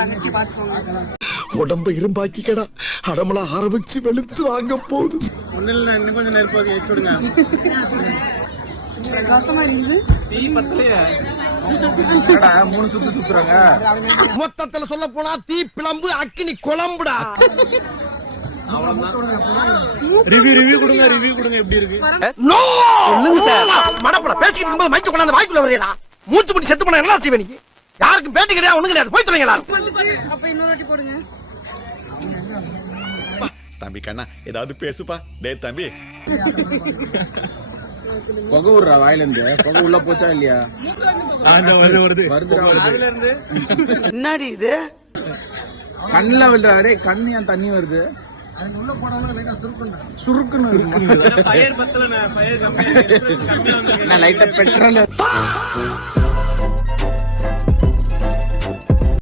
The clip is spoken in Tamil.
தங்கச்சி பாத்துக்கோங்க. உடம்ப இரும்பாக்கிக்கடா, அடமலா ஆரம்பிச்சு வெளுத்து வாங்க போகுது. ஒன்னும் இன்னும் கொஞ்சம் நெருப்பாக வச்சுடுங்க. ரசமா இருக்குது. தீ பத்தலையே. 3 சுத்து சுத்துறாங்க. மொத்தத்துல சொல்ல போனா தீ பிளம்பு அக்கினி குழம்புடா. ரிவ்யூ கொடுங்க எப்படி இருக்கு? சொல்லுங்க சார். மடப்பட பேசிக்கிட்டு இருக்கும்போது மைக்க கொண்டாந்து வாய்க்குள்ள வரீடா. மூச்சு முடி செத்து போனா என்ன செய்வே நீங்க? யாருக்கும் பேட்டி கிடையாது, ஒண்ணு கிடையாது. போய் சொல்லுங்க எல்லாரும். அப்ப இன்னொரு வாட்டி போடுங்க. தம்பி கண்ணா ஏதாவது பேசுப்பா. டே தம்பி, புகை விடுறா வாயில இருந்து. புகை உள்ள போச்சா இல்லையா? வருது. என்னடி இது? கண்ணுல விடுறாரு. கண்ணு ஏன் தண்ணி வருது? சுருக்குன்னு லைட்டா பெட்ரோல்